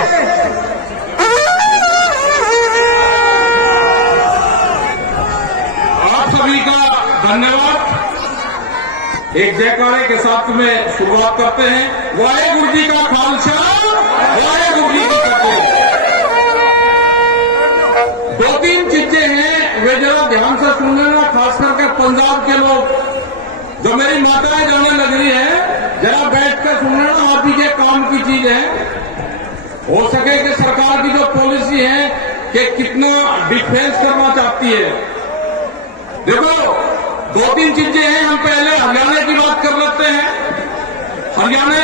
आप सभी का धन्यवाद। एक जयकारे के साथ में शुरुआत करते हैं। वाहेगुरु जी का खालसा, वाहेगुरु जी की फतेह। दो तीन चीजें हैं, वे जरा ध्यान से सुन लेना, खास करके पंजाब के लोग। जो मेरी माताएं जाने लग रही है, जरा बैठ कर सुन लेना, आप ही के काम की चीज है। हो सके कि सरकार की जो पॉलिसी है कि कितना डिफेंस करना चाहती है। देखो, दो तीन चीजें हैं। हम पहले हरियाणा की बात कर लेते हैं। हरियाणा,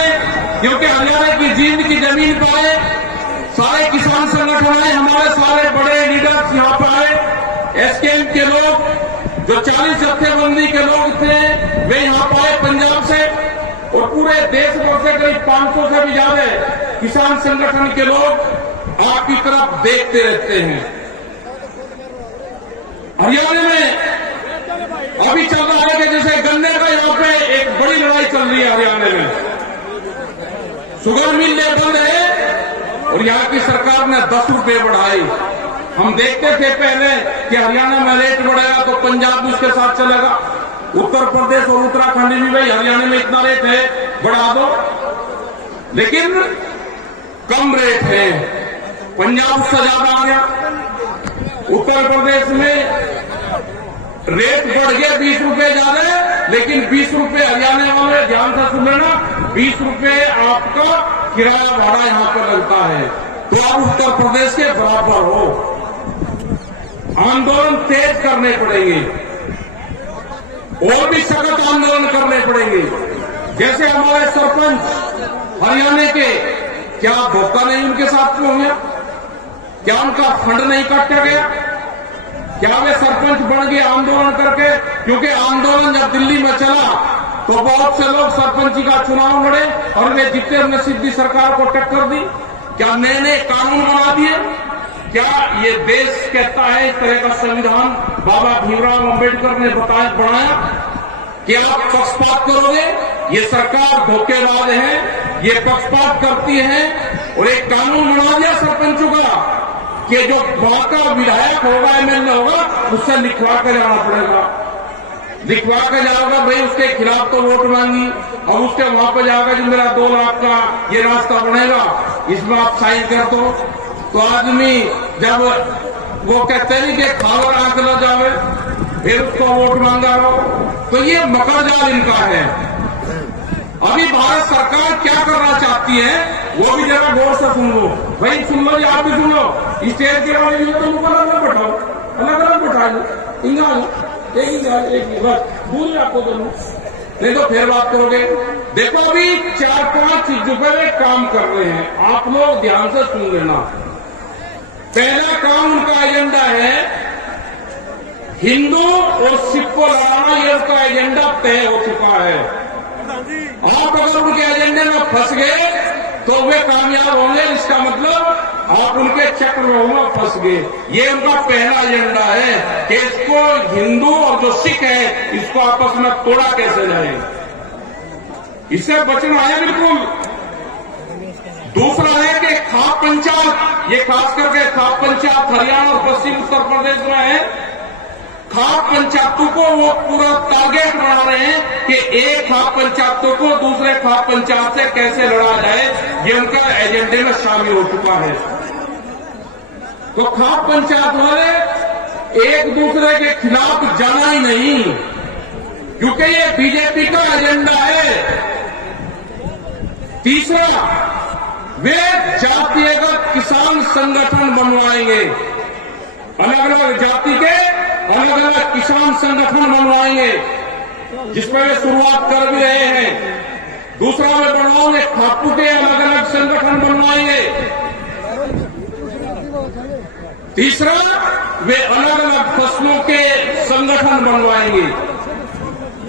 क्योंकि हरियाणा की जींद की जमीन पर आए, सारे किसान संगठन आए, हमारे सारे बड़े लीडर्स यहाँ पर आए। एसकेएम के लोग, जो 40 जत्थेबंदी के लोग थे, वे यहाँ पर आए पंजाब से, और पूरे देश भर से करीब 500 से भी ज्यादा किसान संगठन के लोग आपकी तरफ देखते रहते हैं। हरियाणा में अभी चल रहा है कि जैसे गन्ने का यहाँ पे एक बड़ी लड़ाई चल रही है हरियाणा में। शुगर मिल बंद है और यहाँ की सरकार ने 10 रुपए बढ़ाए। हम देखते थे पहले कि हरियाणा में रेट बढ़ेगा तो पंजाब भी उसके साथ चलेगा। उत्तर प्रदेश और उत्तराखंड भी, भाई हरियाणा में इतना रेट है, बढ़ा दो। लेकिन कम रेट है, पंजाब से ज्यादा आ गया। उत्तर प्रदेश में रेट बढ़ गया 20 रुपए ज्यादा, लेकिन 20 रुपए हरियाणा वाले ध्यान से सुन लेना, 20 रुपए आपका किराया भाड़ा यहाँ पर लगता है, तो आप उत्तर प्रदेश के बराबर हो। आंदोलन तेज करने पड़ेंगे और भी सख्त आंदोलन करने पड़ेंगे। जैसे हमारे सरपंच हरियाणा के, क्या धोखा नहीं उनके साथ में हो गया? क्या उनका फंड नहीं काटा गया? क्या वे सरपंच बन गए आंदोलन करके? क्योंकि आंदोलन जब दिल्ली में चला तो बहुत से लोग सरपंची का चुनाव लड़े और वे जीते, हमने सीधी सरकार को टक्कर दी। क्या नए नए कानून बना दिए? क्या ये देश कहता है, इस तरह का संविधान बाबा भीमराव अंबेडकर ने बनाया कि आप पक्षपात करोगे? ये सरकार धोखेबाज है, ये पक्षपात करती है। और एक कानून बना दिया सरपंचों का कि जो वहां का विधायक होगा, एमएलए होगा, उससे लिखवा कर जाना पड़ेगा। लिखवा कर जाओगा, भाई उसके खिलाफ तो वोट मांगी, और उसके वहां पर जाओगा जो मेरा 2 लाख का ये रास्ता बनेगा, इसमें आप साइन कर दो। तो आदमी जब वो कहते नहीं कि खावर आंख न जावे, फिर उसको वोट मांगा रहो। तो ये मकड़जाल इनका है। अभी भारत सरकार क्या करना चाहती है, वो भी जरा गौर से सुन लो। भाई सुन लो, आप भी सुन लो। स्टेज के वाले तो अलग अलग बैठाओ, अलग अलग बैठा लो, एक भूल आपको दोनों, नहीं तो फिर बात करोगे। देखो, अभी 4-5 चीजों पर वे काम कर रहे हैं, आप लोग ध्यान से सुन लेना। पहला काम उनका एजेंडा है हिंदू और सिख को लड़ाना, ये उनका एजेंडा तय हो चुका है। आप अगर उनके एजेंडे में फंस गए तो वे कामयाब होंगे, इसका मतलब आप उनके चक्रव्यूह में फंस गए। ये उनका पहला एजेंडा है कि इसको हिंदू और जो सिख है, इसको आपस में तोड़ा कैसे जाए, इससे बचना है बिल्कुल। दूसरा है कि खाप पंचायत, ये खास करके खाप पंचायत हरियाणा और पश्चिम उत्तर प्रदेश में है। खाप पंचायतों को वो पूरा टारगेट बना रहे हैं कि एक खाप पंचायतों को दूसरे खाप पंचायत से कैसे लड़ा जाए, ये उनका एजेंडे में शामिल हो चुका है। तो खाप पंचायत वाले एक दूसरे के खिलाफ जाना ही नहीं, क्योंकि ये बीजेपी का एजेंडा है। तीसरा, वे जातिगत किसान संगठन बनवाएंगे, अलग अलग जाति के अलग अलग किसान संगठन बनवाएंगे, जिसमें वे शुरुआत कर भी रहे हैं। दूसरा, वे बनवाएंगे खापू के अलग अलग संगठन बनवाएंगे। तीसरा, वे अलग अलग फसलों के संगठन बनवाएंगे।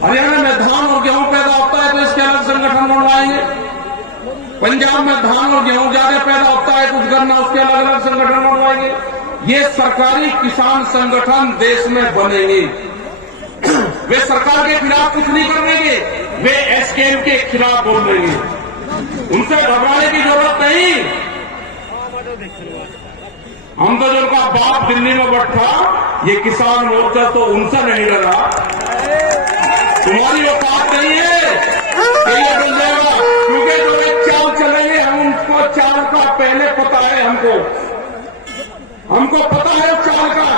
हरियाणा में धान और गेहूं पैदा होता है तो इसके अलग संगठन बनवाएंगे। पंजाब में धान और गेहूं ज्यादा पैदा होता है तो गन्ना, उसके अलग अलग संगठन बनवाएंगे। ये सरकारी किसान संगठन देश में बनेंगे। वे सरकार के खिलाफ कुछ नहीं करेंगे, वे एसकेएम के खिलाफ बोलेंगे। उनसे घबराने की जरूरत नहीं। हम तो जिनका बाप दिल्ली में बैठा, ये किसान मोर्चा तो उनसे नहीं डरा। तुम्हारी औकात नहीं है कि ये मिल जाएगा, क्योंकि जो एक चाल चलेंगे हम उनको चाल का पहले पता है। हमको पता है चाल का,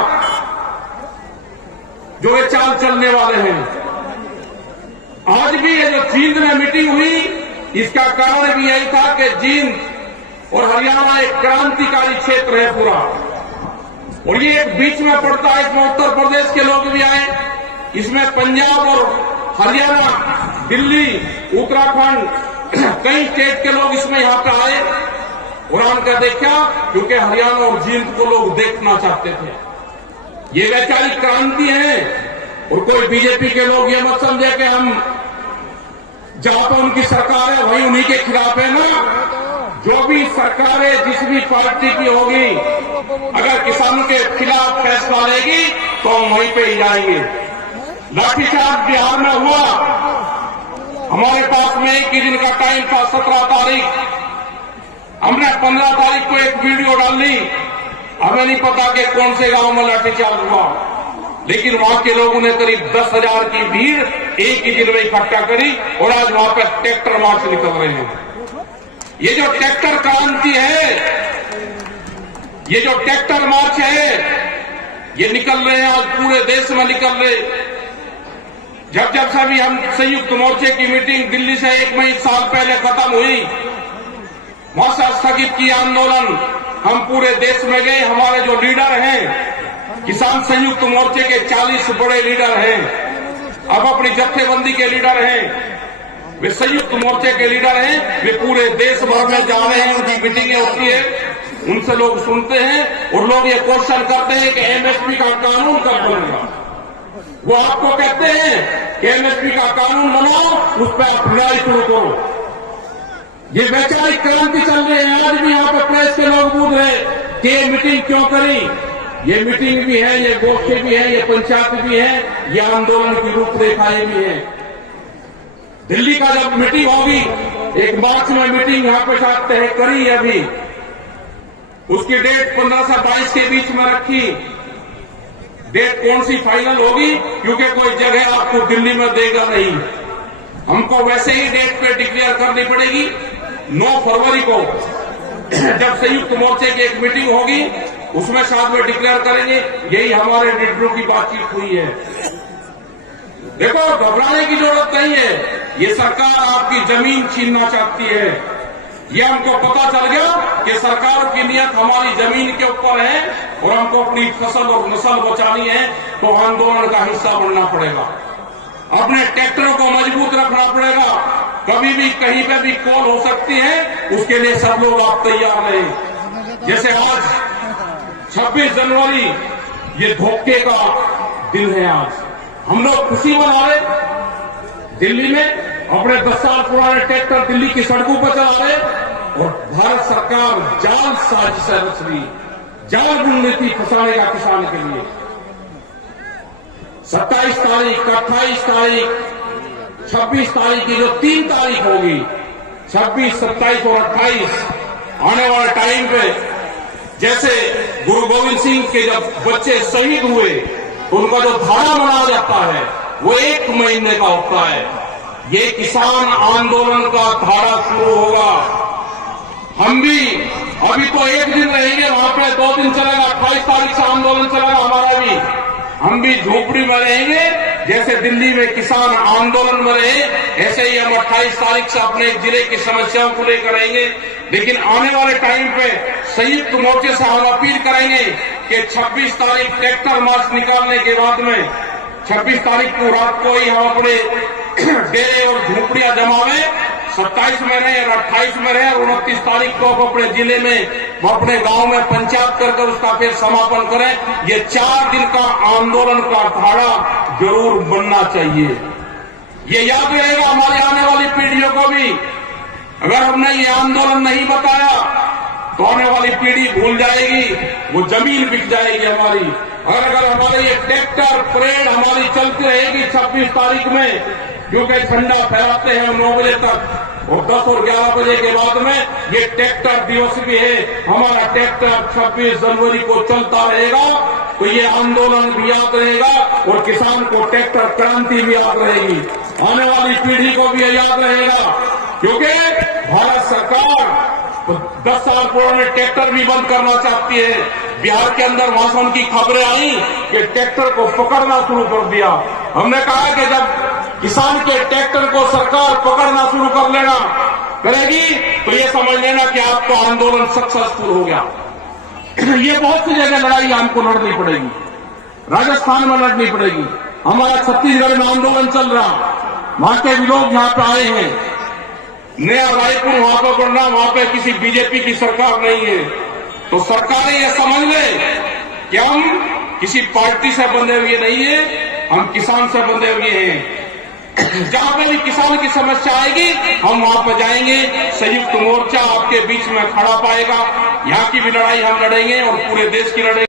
जो ये चाल चलने वाले हैं। आज भी ये जो जींद में मीटिंग हुई, इसका कारण भी यही था कि जींद और हरियाणा एक क्रांतिकारी क्षेत्र है पूरा, और ये एक बीच में पड़ता है। इसमें उत्तर प्रदेश के लोग भी आए, इसमें पंजाब और हरियाणा, दिल्ली, उत्तराखंड, कई स्टेट के लोग इसमें यहां पे आए। और हमने देखा, क्योंकि हरियाणा और जींद को लोग देखना चाहते थे। ये वैचारिक क्रांति है, और कोई बीजेपी के लोग ये मत समझे कि हम जहां पर उनकी सरकार है वही उन्हीं के खिलाफ है ना। जो भी सरकार है, जिस भी पार्टी की होगी, अगर किसानों के खिलाफ फैसला लेगी तो हम वहीं पे ही जाएंगे। लाठीचार्ज बिहार में हुआ, हमारे पास में एक ही दिन का टाइम था, 17 तारीख। हमने 15 तारीख को एक वीडियो डाली। हमें नहीं पता कि कौन से गांव में लाठीचार्ज हुआ, लेकिन वहां के लोगों ने करीब 10,000 की भीड़ एक ही दिन में इकट्ठा करी, और आज वहां पर ट्रैक्टर मार्च निकल रहे हैं। ये जो ट्रैक्टर क्रांति है, ये जो ट्रैक्टर मार्च है, ये निकल रहे हैं आज पूरे देश में निकल रहे। जब सभी हम संयुक्त मोर्चे की मीटिंग दिल्ली से 1 साल पहले खत्म हुई, वहां से स्थगित किया आंदोलन, हम पूरे देश में गए। हमारे जो लीडर हैं, किसान संयुक्त मोर्चे के 40 बड़े लीडर हैं, अब अपनी जत्थेबंदी के लीडर हैं, वे संयुक्त मोर्चे के लीडर हैं। वे पूरे देश भर में जा रहे हैं, उनकी मीटिंगें होती है, उनसे लोग सुनते हैं, और लोग ये क्वेश्चन करते हैं कि एमएसपी का कानून कब बनेगा। वो आपको कहते हैं कि एमएसपी का कानून बनाओ, उस पर आप लड़ाई शुरू करो। ये वैचारिक क्रांति चल रही है। आज भी यहाँ पे प्रेस के लोग पूछ रहे कि ये मीटिंग क्यों करी। ये मीटिंग भी है, ये गोष्ठी भी है, ये पंचायत भी है, ये आंदोलन की रूपरेखाएं भी है। दिल्ली का जब मीटिंग होगी, 1 मार्च में मीटिंग यहाँ पे शायद तय करी है अभी, उसकी डेट 15 से 22 के बीच में रखी। डेट कौन सी फाइनल होगी, क्योंकि कोई जगह आपको दिल्ली में देगा नहीं, हमको वैसे ही डेट पे डिक्लेयर करनी पड़ेगी। 9 फरवरी को जब संयुक्त मोर्चे की एक मीटिंग होगी, उसमें शायद में डिक्लेयर करेंगे। यही हमारे लीडरों की बातचीत हुई है। देखो, घबराने की जरूरत नहीं है। ये सरकार आपकी जमीन छीनना चाहती है। ये हमको पता चल गया कि सरकार की नियत हमारी जमीन के ऊपर है, और हमको अपनी फसल और नस्ल बचानी है, तो आंदोलन का हिस्सा बनना पड़ेगा। अपने ट्रैक्टरों को मजबूत रखना पड़ेगा। कभी भी कहीं पे भी कॉल हो सकती है, उसके लिए सब लोग आप तैयार रहें। जैसे आज 26 जनवरी, ये धोखे का दिन है। आज हम लोग खुशी मना रहे, दिल्ली में अपने 10 साल पुराने ट्रैक्टर दिल्ली की सड़कों पर चला रहे, और भारत सरकार जाल साजिश रच रही, जाल बुन रही थी फंसाने का किसान के लिए। 27 तारीख, 28 तारीख, 26 तारीख की जो 3 तारीख होगी, 26, 27 और 28 आने वाले टाइम पे, जैसे गुरु गोविंद सिंह के जब बच्चे शहीद हुए, तो उनका जो धारा मनाया जाता है वो 1 महीने का होता है। ये किसान आंदोलन का धारा शुरू होगा। हम भी अभी तो 1 दिन रहेंगे वहां पे, 2 दिन चलेगा, 28 तारीख से आंदोलन चलेगा हमारा भी। हम भी झोपड़ी में रहेंगे, जैसे दिल्ली में किसान आंदोलन में रहे, ऐसे ही हम 28 तारीख से अपने जिले की समस्याओं को लेकर रहेंगे। लेकिन आने वाले टाइम पे संयुक्त मोर्चे से हम अपील करेंगे कि 26 तारीख ट्रैक्टर मार्च निकालने के बाद में 26 तारीख को रात को ही हम अपने डेरे और झोपड़ियां जमावे, 27 में रहे और 28 में रहे, और 29 तारीख को आप अपने जिले में, अपने गांव में पंचायत कर उसका फिर समापन करें। ये 4 दिन का आंदोलन का धारा जरूर बनना चाहिए। ये याद रहेगा हमारी आने वाली पीढ़ियों को भी। अगर हमने ये आंदोलन नहीं बताया तो आने वाली पीढ़ी भूल जाएगी, वो जमीन बिक जाएगी हमारी। और अगर हमारे ये ट्रैक्टर परेड हमारी चलती रहेगी 26 तारीख में, क्योंकि झंडा फहराते हैं 9 बजे तक, और 10 और 11 बजे के बाद में ये ट्रैक्टर दिवस भी है। हमारा ट्रैक्टर 26 जनवरी को चलता रहेगा, तो ये आंदोलन भी याद रहेगा और किसान को ट्रैक्टर क्रांति भी याद रहेगी, आने वाली पीढ़ी को भी याद रहेगा। क्योंकि भारत सरकार 10 साल पुराने ट्रैक्टर भी बंद करना चाहती है। बिहार के अंदर वहां से उनकी खबरें आई कि ट्रैक्टर को पकड़ना शुरू कर दिया। हमने कहा कि जब किसान के ट्रैक्टर को सरकार पकड़ना शुरू कर लेना करेगी तो ये समझ लेना कि आपका आंदोलन सक्सेसफुल हो गया। ये बहुत सी जगह लड़ाई हमको लड़नी पड़ेगी, राजस्थान में लड़नी पड़ेगी, हमारा छत्तीसगढ़ में आंदोलन चल रहा, वहां के भी लोग यहाँ पे आए हैं, नया रायपुर वहां पर बढ़ना, वहां पे किसी बीजेपी की सरकार नहीं है। तो सरकारें ये समझ ले कि हम किसी पार्टी से बंधे हुए नहीं है, हम किसान से बंधे हुए हैं। जहां पे भी किसान की समस्या आएगी हम वहां पर जाएंगे, संयुक्त मोर्चा आपके बीच में खड़ा पाएगा। यहाँ की भी लड़ाई हम लड़ेंगे और पूरे देश की लड़ेंगे।